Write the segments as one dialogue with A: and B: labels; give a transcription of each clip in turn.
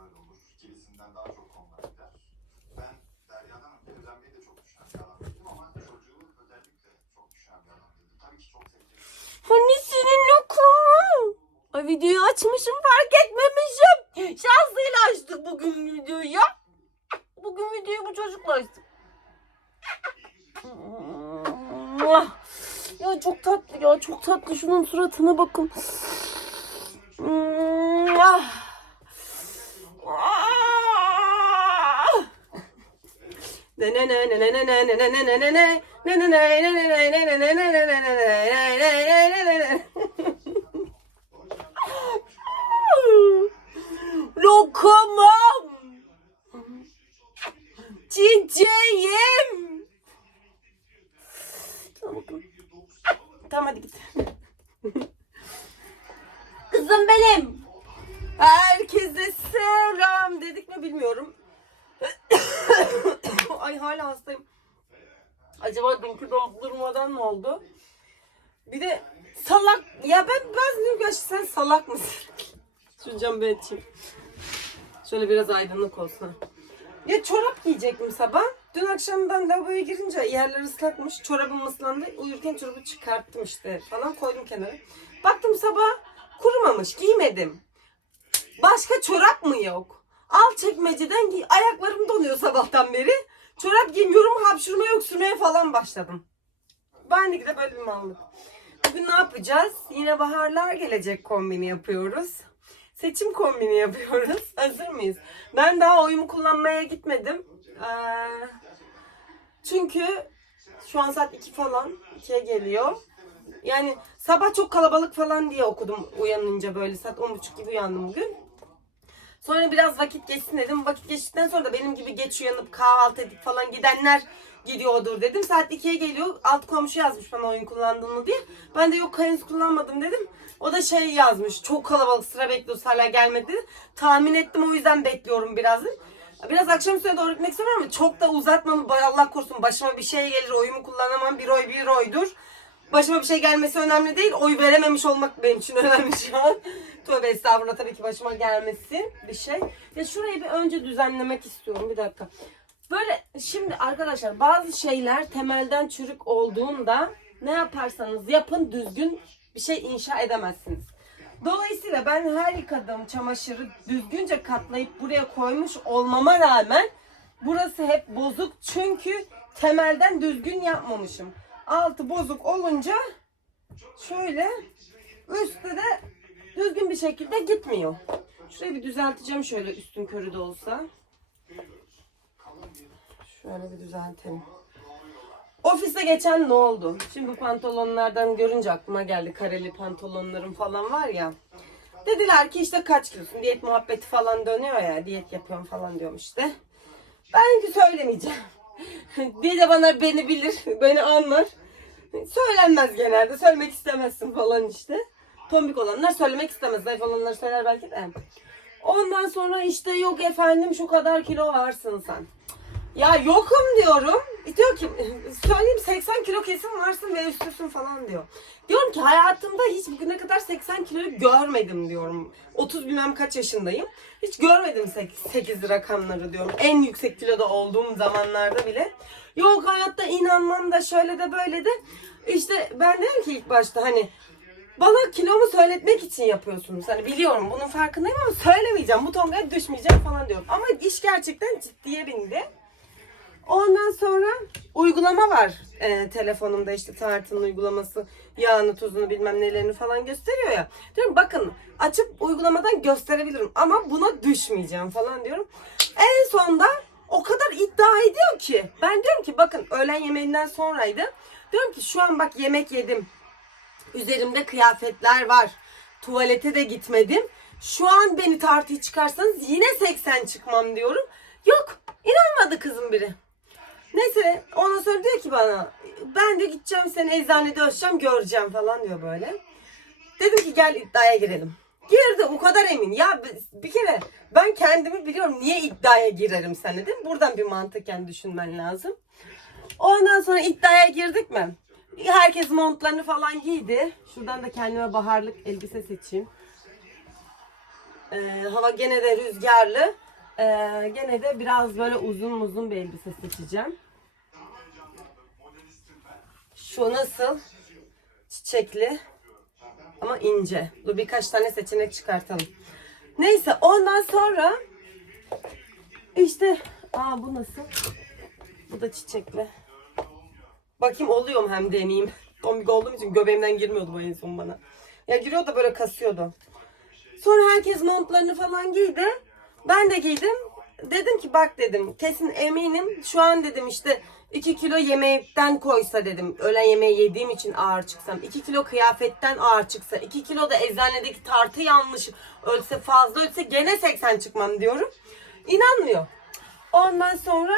A: böyle olur. Kilisinden daha çok konular gider. Ben Derya'dan önce özenmeyi de çok düşen bir adam değildim ama çocuğu özellikle çok düşen bir adam değildim. Tabii ki çok sevdiğim
B: Annesinin lokumu. Ay videoyu açmışım fark etmemişim. Şansıyla açtık bugün videoyu. Bugün videoyu bu çocukla açtık. Ya çok tatlı ya çok tatlı şunun suratına bakın. Ah. Lokumum. Çiçeğim. Tamam hadi git. Kızım benim. Herkese selam dedik mi bilmiyorum. Ay hala hastayım. Acaba dünkü doldurmadan mı oldu? Bir de salak ya ben bazen diyorum ki "Aşkım sen salak mısın? Şu camı açayım. Şöyle biraz aydınlık olsun. Ya çorap giyecektim sabah. Dün akşamdan lavaboya girince yerler ıslakmış. Çorabım ıslandı. Uyurken çorabı çıkarttım işte falan koydum kenara. Baktım sabah kurumamış giymedim. Başka çorap mı yok? Al çekmeceden giy. Ayaklarım donuyor sabahtan beri. Çorap giymiyorum hapşurmaya öksürmeye falan başladım. Ben de böyle bir mallık. Bugün ne yapacağız? Yine baharlar gelecek kombini yapıyoruz. Seçim kombini yapıyoruz. Hazır mıyız? Ben daha oyumu kullanmaya gitmedim. Ee, çünkü şu an saat 2 falan. 2'ye geliyor. Yani sabah çok kalabalık falan diye okudum uyanınca böyle saat 10.30 gibi uyandım bugün. Sonra biraz vakit geçsin dedim. Vakit geçtikten sonra da benim gibi geç uyanıp kahvaltı edip falan gidenler gidiyordur dedim. Saat 2'ye geliyor. Alt komşu yazmış bana oyun kullandığını diye. Ben de yok henüz kullanmadım dedim. O da şey yazmış. Çok kalabalık sıra bekliyoruz hala gelmedi. Tahmin ettim o yüzden bekliyorum biraz. Biraz akşam üstüne doğru gitmek istiyorum ama çok da uzatmam. Allah korusun başıma bir şey gelir. Oyumu kullanamam. Bir oy bir oydur. Başıma bir şey gelmesi önemli değil. Oy verememiş olmak benim için önemli şu an. Tövbe estağfurullah tabii ki başıma gelmesi bir şey. Ya şurayı bir önce düzenlemek istiyorum. Bir dakika. Böyle şimdi arkadaşlar bazı şeyler temelden çürük olduğunda ne yaparsanız yapın düzgün bir şey inşa edemezsiniz. Dolayısıyla ben her yıkadığım çamaşırı düzgünce katlayıp buraya koymuş olmama rağmen burası hep bozuk çünkü temelden düzgün yapmamışım. Altı bozuk olunca şöyle üstte de düzgün bir şekilde gitmiyor. Şurayı bir düzelteceğim şöyle üstün körü de olsa. Şöyle bir düzeltelim. Ofiste geçen ne oldu? Şimdi bu pantolonlardan görünce aklıma geldi. Kareli pantolonlarım falan var ya. Dediler ki işte kaç kilosun? Diyet muhabbeti falan dönüyor ya. Diyet yapıyorum falan diyorum işte. Ben ki söylemeyeceğim. Bir de bana beni bilir, beni anlar. Söylenmez genelde. Söylemek istemezsin falan işte. Tombik olanlar söylemek istemez. Zayıf olanlar söyler belki de. Ondan sonra işte yok efendim şu kadar kilo varsın sen. Ya yokum diyorum. Diyor ki söyleyeyim 80 kilo kesin varsın ve üstüsün falan diyor. Diyorum ki hayatımda hiç bugüne kadar 80 kiloyu görmedim diyorum. 30 bilmem kaç yaşındayım. Hiç görmedim 8 rakamları diyorum. En yüksek kiloda olduğum zamanlarda bile. Yok hayatta inanmam da şöyle de böyle de. İşte ben dedim ki ilk başta hani bana kilomu söyletmek için yapıyorsunuz. Hani biliyorum bunun farkındayım ama söylemeyeceğim. Bu tongaya düşmeyeceğim falan diyorum. Ama iş gerçekten ciddiye bindi. Ondan sonra uygulama var e, telefonumda işte tartının uygulaması yağını tuzunu bilmem nelerini falan gösteriyor ya. Diyorum bakın açıp uygulamadan gösterebilirim ama buna düşmeyeceğim falan diyorum. En sonda o kadar iddia ediyor ki ben diyorum ki bakın öğlen yemeğinden sonraydı. Diyorum ki şu an bak yemek yedim. Üzerimde kıyafetler var. Tuvalete de gitmedim. Şu an beni tartıya çıkarsanız yine 80 çıkmam diyorum. Yok inanmadı kızım biri. Neyse ondan sonra diyor ki bana ben de gideceğim seni eczanede ölçeceğim göreceğim falan diyor böyle. Dedim ki gel iddiaya girelim. Girdi o kadar emin. Ya bir kere ben kendimi biliyorum niye iddiaya girerim sen dedim. Buradan bir mantıken düşünmen lazım. Ondan sonra iddiaya girdik mi? Herkes montlarını falan giydi. Şuradan da kendime baharlık elbise seçeyim. Ee, hava gene de rüzgarlı. Ee, gene de biraz böyle uzun uzun bir elbise seçeceğim. Şu nasıl? Çiçekli ama ince. Dur birkaç tane seçenek çıkartalım. Neyse ondan sonra işte aa bu nasıl? Bu da çiçekli. Bakayım oluyor mu hem deneyeyim. Tombik olduğum için göbeğimden girmiyordu bu en son bana. Ya giriyor da böyle kasıyordu. Sonra herkes montlarını falan giydi. Ben de giydim. Dedim ki bak dedim kesin eminim şu an dedim işte 2 kilo yemekten koysa dedim. Öğlen yemeği yediğim için ağır çıksam. 2 kilo kıyafetten ağır çıksa. 2 kilo da eczanedeki tartı yanlış ölse fazla ölse gene 80 çıkmam diyorum. İnanmıyor. Ondan sonra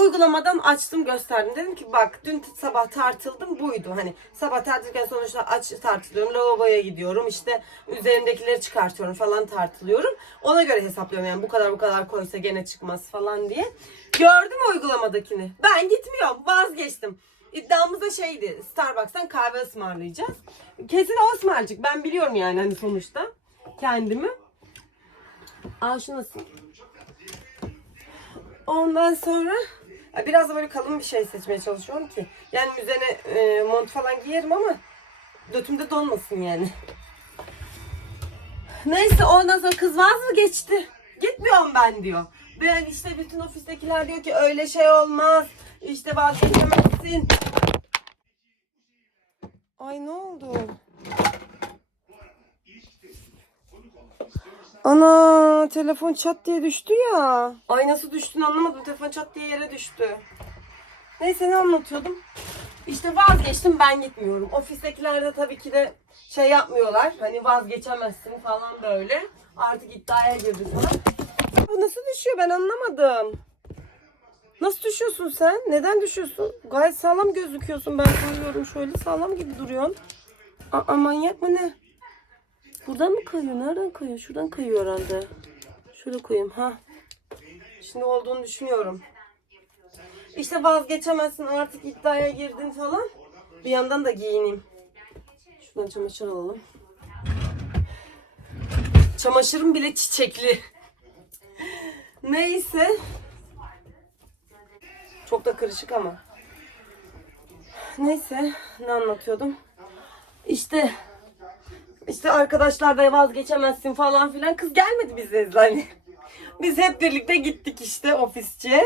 B: uygulamadan açtım gösterdim. Dedim ki bak dün sabah tartıldım buydu. Hani sabah tartırken sonuçta aç tartılıyorum. Lavaboya gidiyorum. işte üzerimdekileri çıkartıyorum falan tartılıyorum. Ona göre hesaplıyorum yani bu kadar bu kadar koysa gene çıkmaz falan diye. Gördüm uygulamadakini. Ben gitmiyorum. Vazgeçtim. İddiamız da şeydi. Starbucks'tan kahve ısmarlayacağız. Kesin o ısmarlayacak. Ben biliyorum yani hani sonuçta kendimi. Aa şu nasıl? Ondan sonra biraz böyle kalın bir şey seçmeye çalışıyorum ki. Yani üzerine e, mont falan giyerim ama götümde donmasın yani. Neyse ondan sonra kız vaz mı geçti? Gitmiyorum ben diyor. Ben işte bütün ofistekiler diyor ki öyle şey olmaz. İşte vazgeçemezsin. Ay ne oldu? Ana telefon çat diye düştü ya. Ay nasıl düştüğünü anlamadım. Telefon çat diye yere düştü. Neyse ne anlatıyordum? İşte vazgeçtim ben gitmiyorum. Ofistekiler de tabii ki de şey yapmıyorlar. Hani vazgeçemezsin falan böyle. Artık iddiaya girdi falan. Bu nasıl düşüyor ben anlamadım. Nasıl düşüyorsun sen? Neden düşüyorsun? Gayet sağlam gözüküyorsun. Ben koyuyorum şöyle sağlam gibi duruyorsun. Aa manyak mı ne? Buradan mı kayıyor? Nereden kayıyor? Şuradan kayıyor herhalde. Şöyle koyayım ha. Şimdi olduğunu düşünüyorum. İşte vazgeçemezsin artık iddiaya girdin falan. Bir yandan da giyineyim. Şuradan çamaşır alalım. Çamaşırım bile çiçekli. Neyse. Çok da kırışık ama. Neyse ne anlatıyordum? İşte işte arkadaşlar da vazgeçemezsin falan filan. Kız gelmedi bize eczane. Biz hep birlikte gittik işte ofisçe.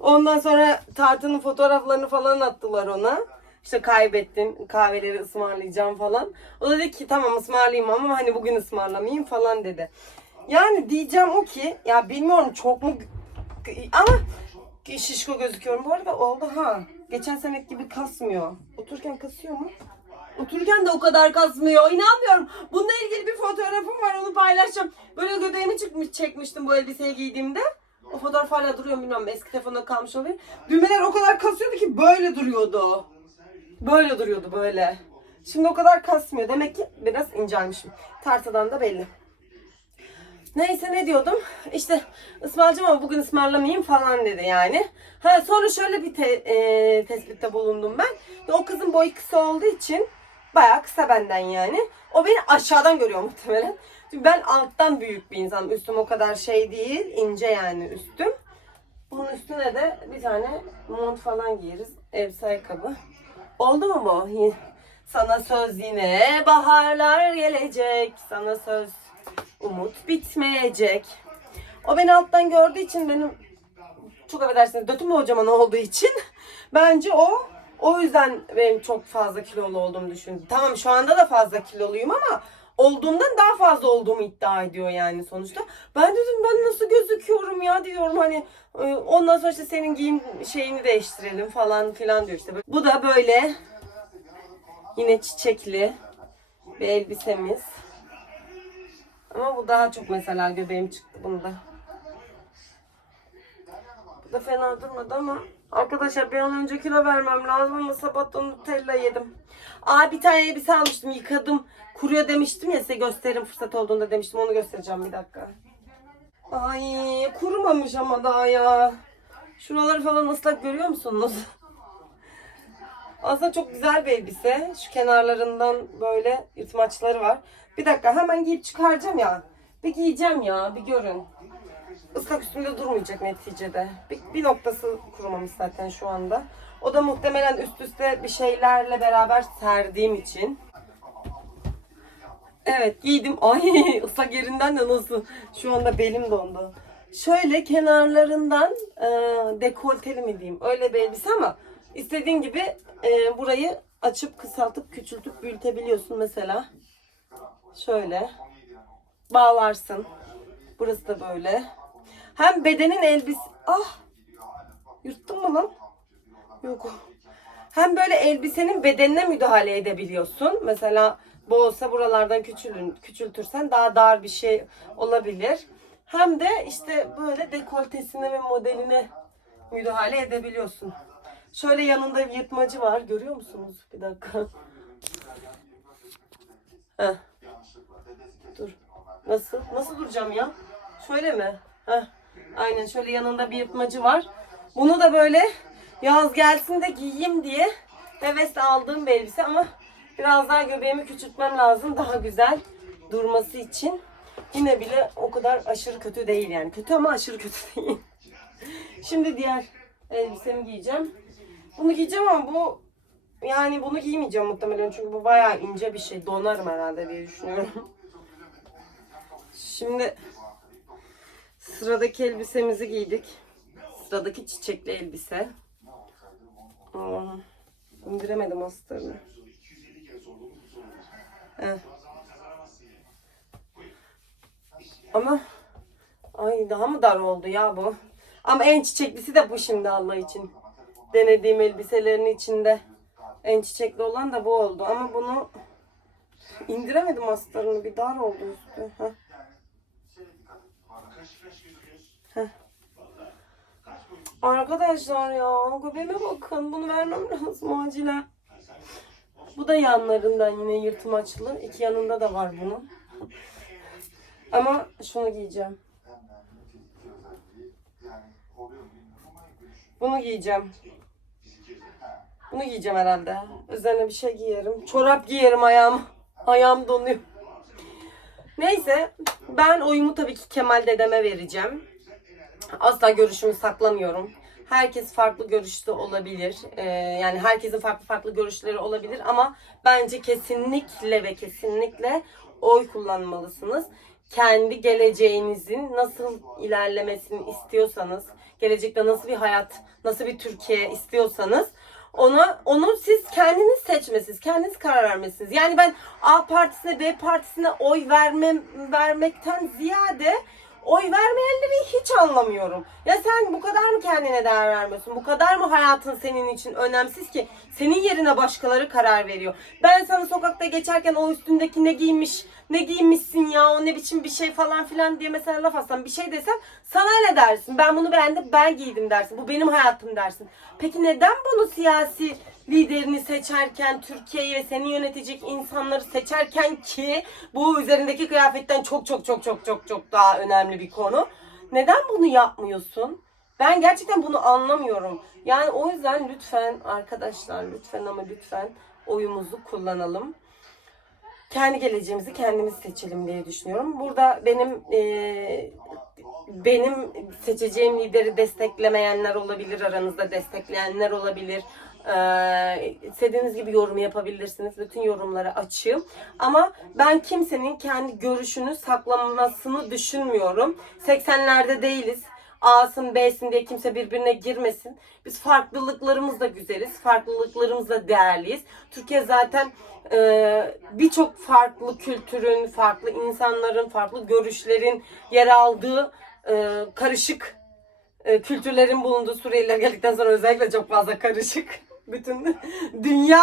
B: Ondan sonra tartının fotoğraflarını falan attılar ona. İşte kaybettim kahveleri ısmarlayacağım falan. O da dedi ki tamam ısmarlayayım ama hani bugün ısmarlamayayım falan dedi. Yani diyeceğim o ki ya bilmiyorum çok mu ama şişko gözüküyorum. Bu arada oldu ha. Geçen senek gibi kasmıyor. Otururken kasıyor mu? Otururken de o kadar kasmıyor. İnanmıyorum. Bununla ilgili bir fotoğrafım var onu paylaşacağım. Böyle göbeğimi çıkmış çekmiştim bu elbiseyi giydiğimde. O fotoğraf hala duruyor bilmiyorum. Eski telefonda kalmış olabilir. Düğmeler o kadar kasıyordu ki böyle duruyordu. Böyle duruyordu böyle. Şimdi o kadar kasmıyor. Demek ki biraz incelmişim. Tartıdan da belli. Neyse ne diyordum? İşte ısmarlayacağım ama bugün ısmarlamayayım falan dedi yani. Ha sonra şöyle bir te- e, tespitte bulundum ben. O kızın boyu kısa olduğu için bayağı kısa benden yani. O beni aşağıdan görüyor muhtemelen. Çünkü ben alttan büyük bir insanım. Üstüm o kadar şey değil. ince yani üstüm. Bunun üstüne de bir tane mont falan giyeriz. Elbise ayakkabı. Oldu mu bu? Sana söz yine baharlar gelecek. Sana söz umut bitmeyecek. O beni alttan gördüğü için benim çok affedersiniz götüm kocaman olduğu için bence o o yüzden benim çok fazla kilolu olduğumu düşündü. Tamam şu anda da fazla kiloluyum ama olduğumdan daha fazla olduğumu iddia ediyor yani sonuçta. Ben dedim ben nasıl gözüküyorum ya diyorum hani e, ondan sonra işte senin giyim şeyini değiştirelim falan filan diyor işte. Bu da böyle yine çiçekli bir elbisemiz. Ama bu daha çok mesela göbeğim çıktı bunda. Bu da fena durmadı ama arkadaşlar bir an önce kilo vermem lazım ama sabahtan Nutella yedim. Aa bir tane elbise almıştım yıkadım. Kuruyor demiştim ya size gösteririm fırsat olduğunda demiştim onu göstereceğim bir dakika. Ay kurumamış ama daha ya. Şuraları falan ıslak görüyor musunuz? Aslında çok güzel bir elbise. Şu kenarlarından böyle yırtmaçları var. Bir dakika hemen giyip çıkaracağım ya. Bir giyeceğim ya bir görün. Islak üstünde durmayacak neticede. Bir, bir noktası kurumamış zaten şu anda. O da muhtemelen üst üste bir şeylerle beraber serdiğim için. Evet giydim. Ay ıslak yerinden de nasıl? Şu anda belim dondu. Şöyle kenarlarından e, dekolteli mi diyeyim? Öyle bir elbise ama istediğin gibi e, burayı açıp kısaltıp küçültüp büyütebiliyorsun mesela. Şöyle bağlarsın. Burası da böyle. Hem bedenin elbise... Ah! Yırttın mı lan? Yok. Hem böyle elbisenin bedenine müdahale edebiliyorsun. Mesela bu olsa buralardan küçülün, küçültürsen daha dar bir şey olabilir. Hem de işte böyle dekoltesine ve modeline müdahale edebiliyorsun. Şöyle yanında bir yırtmacı var. Görüyor musunuz? Bir dakika. Heh. Dur. Nasıl? Nasıl duracağım ya? Şöyle mi? Heh. Aynen şöyle yanında bir yırtmacı var. Bunu da böyle yaz gelsin de giyeyim diye hevesle aldığım bir elbise ama biraz daha göbeğimi küçültmem lazım daha güzel durması için. Yine bile o kadar aşırı kötü değil yani. Kötü ama aşırı kötü değil. Şimdi diğer elbisemi giyeceğim. Bunu giyeceğim ama bu yani bunu giymeyeceğim muhtemelen çünkü bu bayağı ince bir şey. Donarım herhalde diye düşünüyorum. Şimdi sıradaki elbisemizi giydik. Sıradaki çiçekli elbise. Aa, indiremedim astarını. Ama ay daha mı dar oldu ya bu? Ama en çiçeklisi de bu şimdi Allah için. Denediğim elbiselerin içinde en çiçekli olan da bu oldu. Ama bunu indiremedim astarını. Bir dar oldu üstü. Heh. Arkadaşlar ya göbeğime bakın. Bunu vermem lazım acilen. Bu da yanlarından yine yırtmaçlı. İki yanında da var bunun. Ama şunu giyeceğim. Bunu giyeceğim. Bunu giyeceğim herhalde. Üzerine bir şey giyerim. Çorap giyerim ayağım. Ayağım donuyor. Neyse ben oyumu tabii ki Kemal dedeme vereceğim. Asla görüşümü saklamıyorum. Herkes farklı görüşte olabilir. Ee, yani herkesin farklı farklı görüşleri olabilir ama bence kesinlikle ve kesinlikle oy kullanmalısınız. Kendi geleceğinizin nasıl ilerlemesini istiyorsanız, gelecekte nasıl bir hayat, nasıl bir Türkiye istiyorsanız ona onu siz kendiniz seçmesiniz, kendiniz karar vermesiniz. Yani ben A partisine, B partisine oy vermem vermekten ziyade oy vermeyenleri hiç anlamıyorum. Ya sen bu kadar mı kendine değer vermiyorsun? Bu kadar mı hayatın senin için önemsiz ki senin yerine başkaları karar veriyor? Ben sana sokakta geçerken o üstündeki ne giymiş, ne giymişsin ya, o ne biçim bir şey falan filan diye mesela laf atsam bir şey desem sana ne dersin? Ben bunu beğendim, ben giydim dersin. Bu benim hayatım dersin. Peki neden bunu siyasi liderini seçerken, Türkiye'yi ve seni yönetecek insanları seçerken ki bu üzerindeki kıyafetten çok çok çok çok çok çok daha önemli bir konu. Neden bunu yapmıyorsun? Ben gerçekten bunu anlamıyorum. Yani o yüzden lütfen arkadaşlar lütfen ama lütfen oyumuzu kullanalım. Kendi geleceğimizi kendimiz seçelim diye düşünüyorum. Burada benim eee, benim seçeceğim lideri desteklemeyenler olabilir aranızda destekleyenler olabilir. Ee, istediğiniz gibi yorum yapabilirsiniz. Bütün yorumlara açığım. Ama ben kimsenin kendi görüşünü saklamasını düşünmüyorum. 80'lerde değiliz. A'sın B'sin diye kimse birbirine girmesin. Biz farklılıklarımızla güzeliz. Farklılıklarımızla değerliyiz. Türkiye zaten e, birçok farklı kültürün, farklı insanların, farklı görüşlerin yer aldığı e, karışık e, kültürlerin bulunduğu Suriyeliler geldikten sonra özellikle çok fazla karışık. Bütün dünya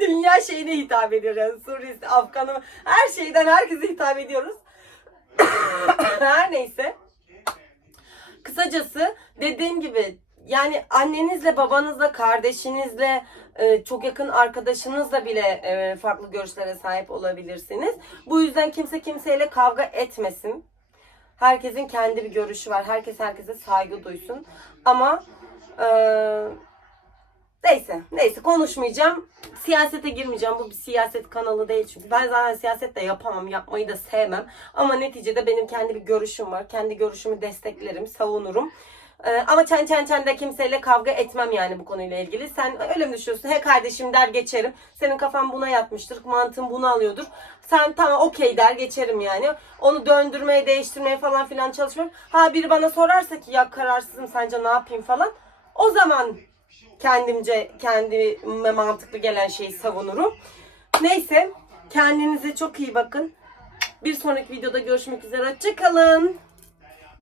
B: dünya şeyine hitap ediyoruz. Suriyesi, Afganı, her şeyden herkese hitap ediyoruz. her neyse. Kısacası dediğim gibi yani annenizle, babanızla, kardeşinizle, e, çok yakın arkadaşınızla bile e, farklı görüşlere sahip olabilirsiniz. Bu yüzden kimse kimseyle kavga etmesin. Herkesin kendi bir görüşü var. Herkes herkese saygı duysun. Ama e, Neyse, neyse konuşmayacağım. Siyasete girmeyeceğim. Bu bir siyaset kanalı değil çünkü. Ben zaten siyaset de yapamam, yapmayı da sevmem. Ama neticede benim kendi bir görüşüm var. Kendi görüşümü desteklerim, savunurum. Ee, ama çen çen çen de kimseyle kavga etmem yani bu konuyla ilgili. Sen öyle mi düşünüyorsun? He kardeşim der geçerim. Senin kafan buna yatmıştır. Mantığın bunu alıyordur. Sen tamam okey der geçerim yani. Onu döndürmeye, değiştirmeye falan filan çalışmam. Ha biri bana sorarsa ki ya kararsızım sence ne yapayım falan. O zaman kendimce kendime mantıklı gelen şeyi savunurum. Neyse kendinize çok iyi bakın. Bir sonraki videoda görüşmek üzere. Hoşçakalın.